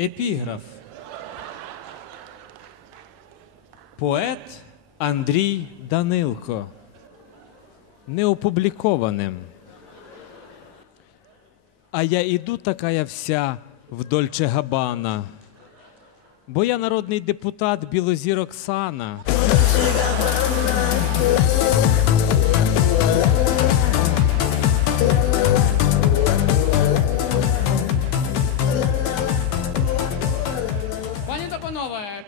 Епіграф. Поет Андрій Данилко. Неопублікованим. А я іду така я вся в Дольче Габана. Бо я народний депутат Білозір Оксана.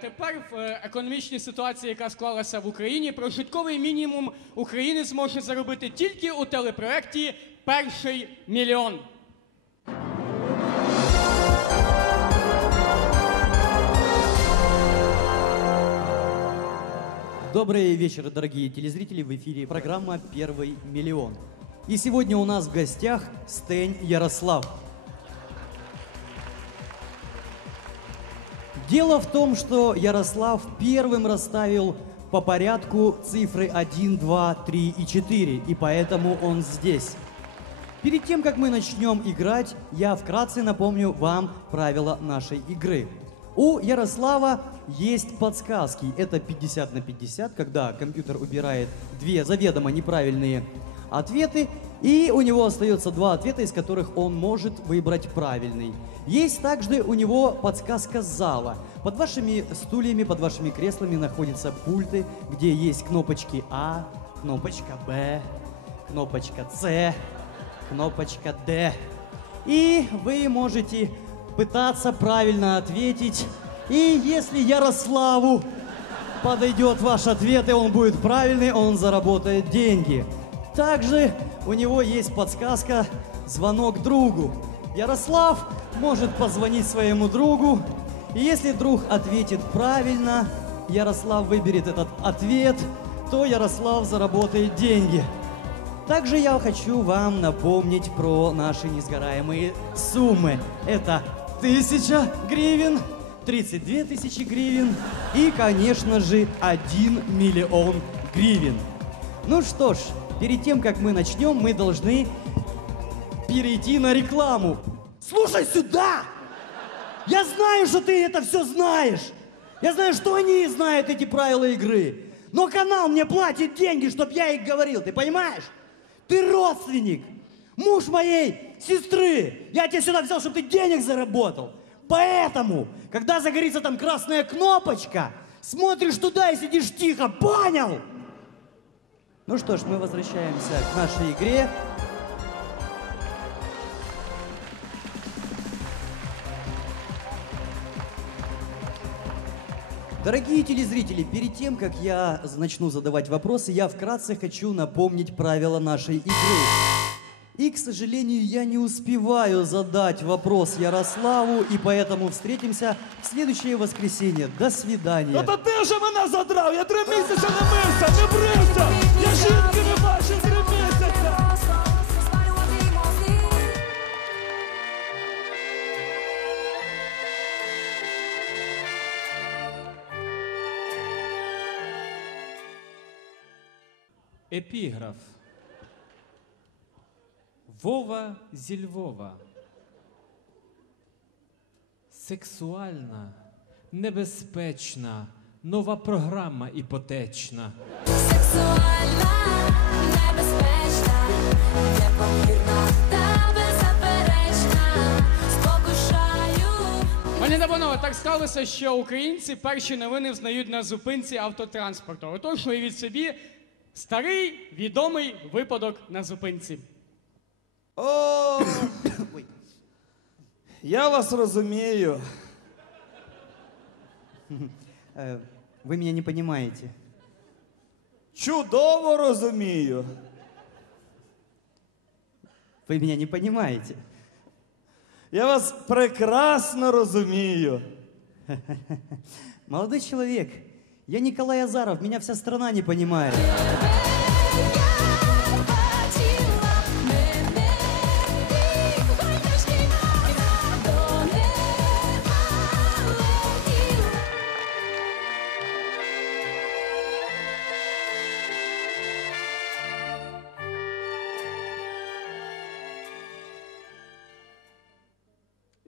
тепер в е, економічній ситуації, яка склалася в Україні, прожитковий мінімум України зможе заробити тільки у телепроекті Перший мільйон. Добрый вечер, дорогие телезрители. В эфире программа «Первый миллион». И сегодня у нас в гостях Стень Ярослав. Дело в том, что Ярослав первым расставил по порядку цифры 1, 2, 3 и 4, и поэтому он здесь. Перед тем, как мы начнем играть, я вкратце напомню вам правила нашей игры. У Ярослава есть подсказки. Это 50 на 50, когда компьютер убирает две заведомо неправильные ответы, и у него остается два ответа, из которых он может выбрать правильный. Есть также у него подсказка зала. Под вашими стульями, под вашими креслами находятся пульты, где есть кнопочки А, кнопочка Б, кнопочка С, кнопочка D. И вы можете пытаться правильно ответить. И если Ярославу подойдет ваш ответ, и он будет правильный, он заработает деньги. Также у него есть подсказка «Звонок другу». Ярослав может позвонить своему другу, и если друг ответит правильно, Ярослав выберет этот ответ, то Ярослав заработает деньги. Также я хочу вам напомнить про наши несгораемые суммы. Это 1000 гривен, 32 тысячи гривен и, конечно же, 1 миллион гривен. Ну что ж, перед тем, как мы начнем, мы должны перейти на рекламу. Слушай сюда! Я знаю, что ты это все знаешь. Я знаю, что они знают эти правила игры. Но канал мне платит деньги, чтобы я их говорил, ты понимаешь? Ты родственник, муж моей сестры. Я тебя сюда взял, чтобы ты денег заработал. Поэтому, когда загорится там красная кнопочка, смотришь туда и сидишь тихо, понял? Ну что ж, мы возвращаемся к нашей игре. Дорогие телезрители, перед тем, как я начну задавать вопросы, я вкратце хочу напомнить правила нашей игры. И, к сожалению, я не успеваю задать вопрос Ярославу, и поэтому встретимся в следующее воскресенье. До свидания. Ну то ти вже мене задрав, я три місяці не мився, не брився, жінки не бачив три. Епіграф. Вова зі Львова. Сексуальна, небезпечна, нова програма іпотечна. Сексуальна, небезпечна, непомірна та беззаперечна, спокушаю. Пані та панове, так сталося, що українці перші новини взнають на зупинці автотранспорту. Отож, уявіть собі, старий відомий випадок на зупинці. О, я вас розумію. Э, Вы меня не понимаете. Чудово розумію. Вы меня не понимаете. Я вас прекрасно розумію. Молодой человек, я Николай Азаров, меня вся страна не понимает.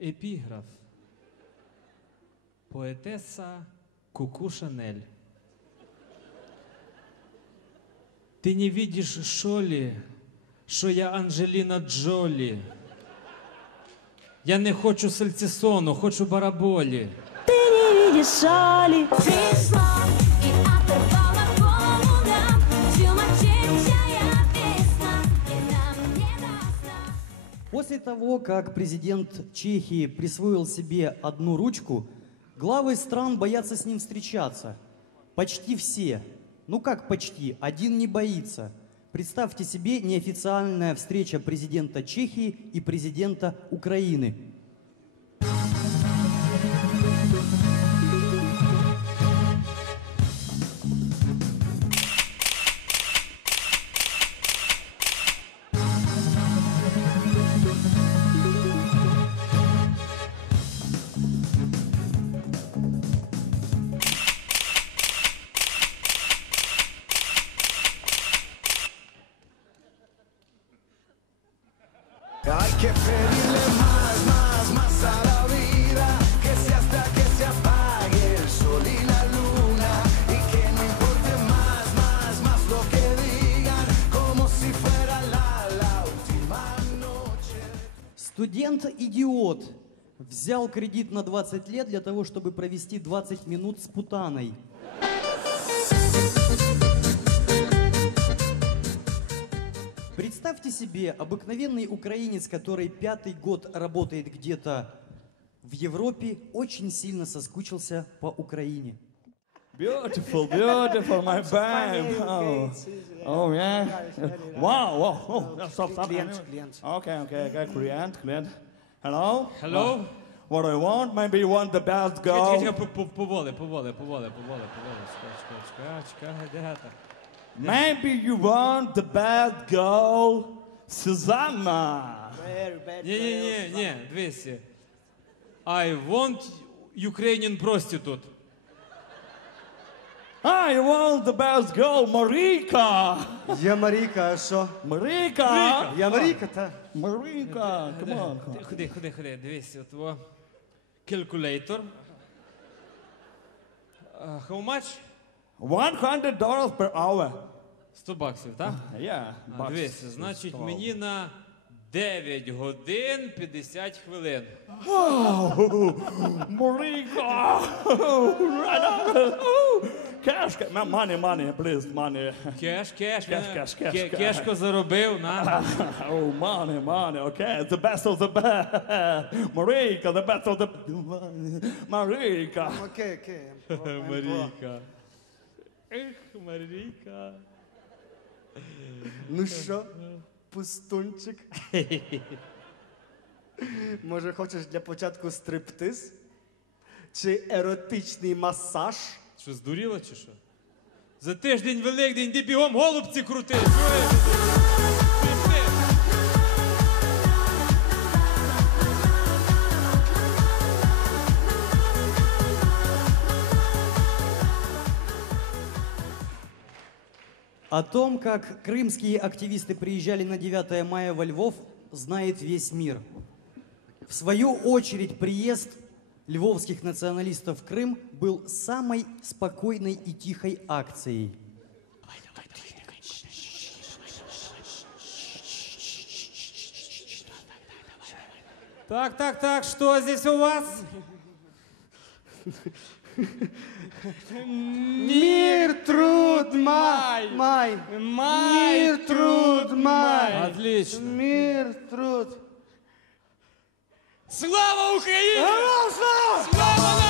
Епіграф. Поетеса Куку Шанель. Ти не видиш шолі, що я Анджеліна Джолі? Я не хочу сальцисону, хочу бараболі. Ти не видиш и После того, как президент Чехии присвоил себе одну ручку, главы стран боятся с ним встречаться. Почти все. Ну как почти? Один не боится. Представьте себе неофициальная встреча президента Чехии и президента Украины. Студент-идиот взял кредит на 20 лет для того, чтобы провести 20 минут с путаной. Представьте себе обыкновенный украинец, который пятый год работает где-то в Европе, очень сильно соскучился по Украине. Beautiful, beautiful, my babe. Oh, oh yeah. Wow, wow. Oh, stop, stop. Okay, okay, okay. Client, client. Hello? Hello? What do you want? Maybe you want the best Чекай, girl. чекай, по- по- Поволи, поволи, поволи, поволи, поволи. Чекай, чекай, чекай, чекай, де та? Maybe you want the bad girl, Susanna. Ні, ні, ні, ні, дивися. I want Ukrainian prostitute. I want the best girl, Marika. Я Маріка, а що? Marika. Я Маріка, та. Marika, come on. Ти Ходи, ходи, ходи, дивись, от во. Calculator. Uh, how much? $100 per hour. 100 баксів, так? Yeah. А. Дивися, значить, мені на 9 годин 50 хвилин. Marika! Cash, ma- money, money, please, money. Кеш, кеш, Кеш, кеш, кеш, кешко заробив, на. Oh, money, money, okay. The best of the best. Marika, the best of the... Marika. Окей, окей. Марійка. Ех, Марійка. Ну що, пустунчик? Може, хочеш для початку стриптиз? Чи еротичний масаж? Що, здуріла чи що? За тиждень Великдень йди бігом голубці крути. чуєш? Пішли. О том, как крымские активисты приезжали на 9 мая во Львов, знает весь мир. В свою очередь, приезд львовских националистов в Крым был самой спокойной и тихой акцией. Так, так, так, что здесь у вас? Мир, труд, май, май. Май, Мир, труд, май. Отлично. Мир, труд. Слава! Героям слава! Слава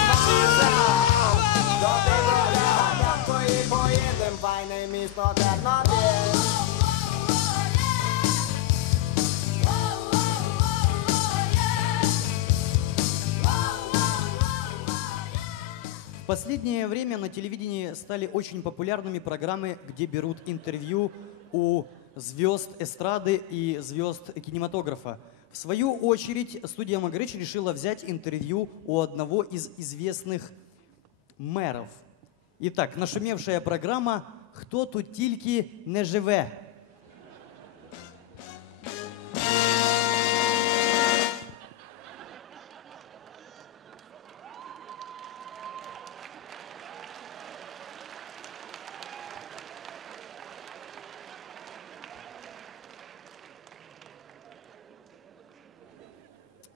В последнее время на телевидении стали очень популярными программы, где берут интервью у звезд эстрады и звезд кинематографа. В свою очередь, студия Магрич решила взять интервью у одного из известных мэров. Итак, нашумевшая программа «Хто тут тільки не живе?»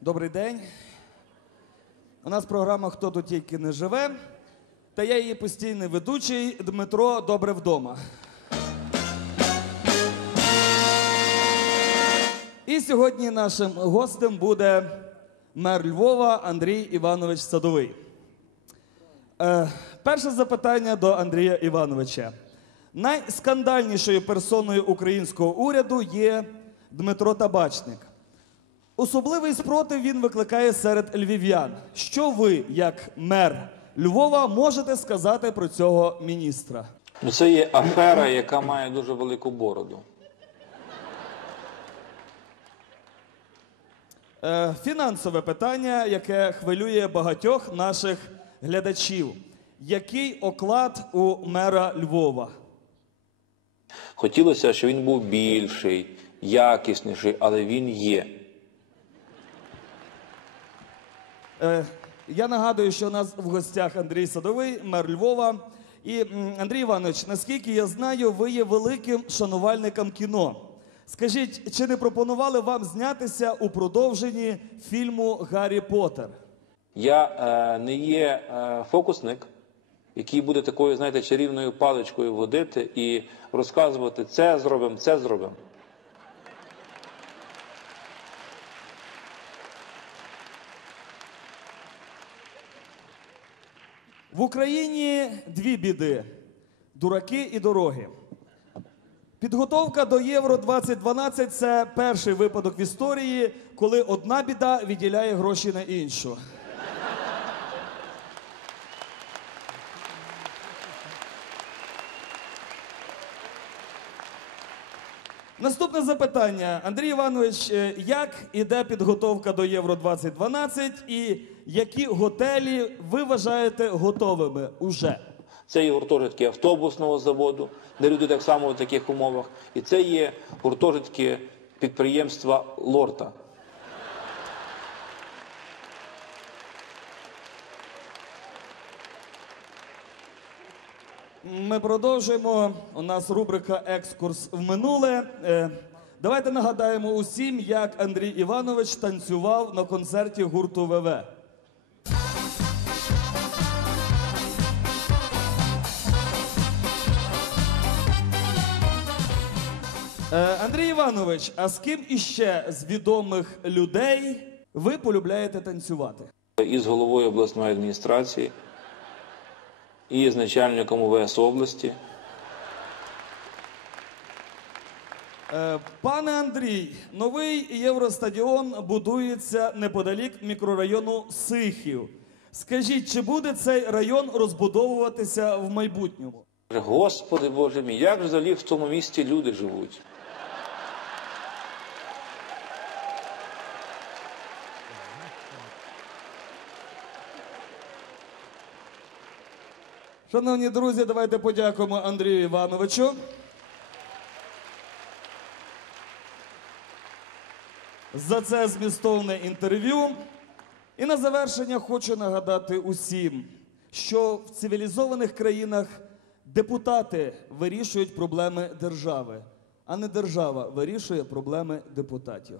Добрий день. У нас програма Хто тут тільки не живе. Та я її постійний ведучий Дмитро Добре вдома. І сьогодні нашим гостем буде мер Львова Андрій Іванович Садовий. Е, перше запитання до Андрія Івановича. Найскандальнішою персоною українського уряду є Дмитро Табачник. Особливий спротив він викликає серед львів'ян. Що ви, як мер Львова, можете сказати про цього міністра? Ну, це є афера, яка має дуже велику бороду. Е, фінансове питання, яке хвилює багатьох наших глядачів. Який оклад у мера Львова? Хотілося, щоб він був більший, якісніший, але він є. Е, я нагадую, що у нас в гостях Андрій Садовий, мер Львова. І Андрій Іванович, наскільки я знаю, ви є великим шанувальником кіно. Скажіть, чи не пропонували вам знятися у продовженні фільму Гаррі Поттер? Я е, не є е, фокусник, який буде такою, знаєте, чарівною паличкою водити і розказувати це зробимо, це зробимо. В Україні дві біди: дураки і дороги. Підготовка до Євро 2012 це перший випадок в історії, коли одна біда відділяє гроші на іншу. Наступне запитання. Андрій Іванович, е, як іде підготовка до Євро 2012 і які готелі ви вважаєте готовими уже? Це є гуртожитки автобусного заводу, де люди так само в таких умовах. І це є гуртожитки підприємства Лорта. Ми продовжуємо. У нас рубрика Екскурс в минуле. Е, Давайте нагадаємо усім, як Андрій Іванович танцював на концерті гурту ВВ. Е, Андрій Іванович, а з ким іще з відомих людей ви полюбляєте танцювати? І з головою обласної адміністрації, і з начальником УВС області. Е, Пане Андрій, новий Євростадіон будується неподалік мікрорайону Сихів. Скажіть, чи буде цей район розбудовуватися в майбутньому? Господи Боже мій, як взагалі в тому місті люди живуть? Шановні друзі, давайте подякуємо Андрію Івановичу. За це змістовне інтерв'ю. І на завершення хочу нагадати усім, що в цивілізованих країнах депутати вирішують проблеми держави, а не держава вирішує проблеми депутатів.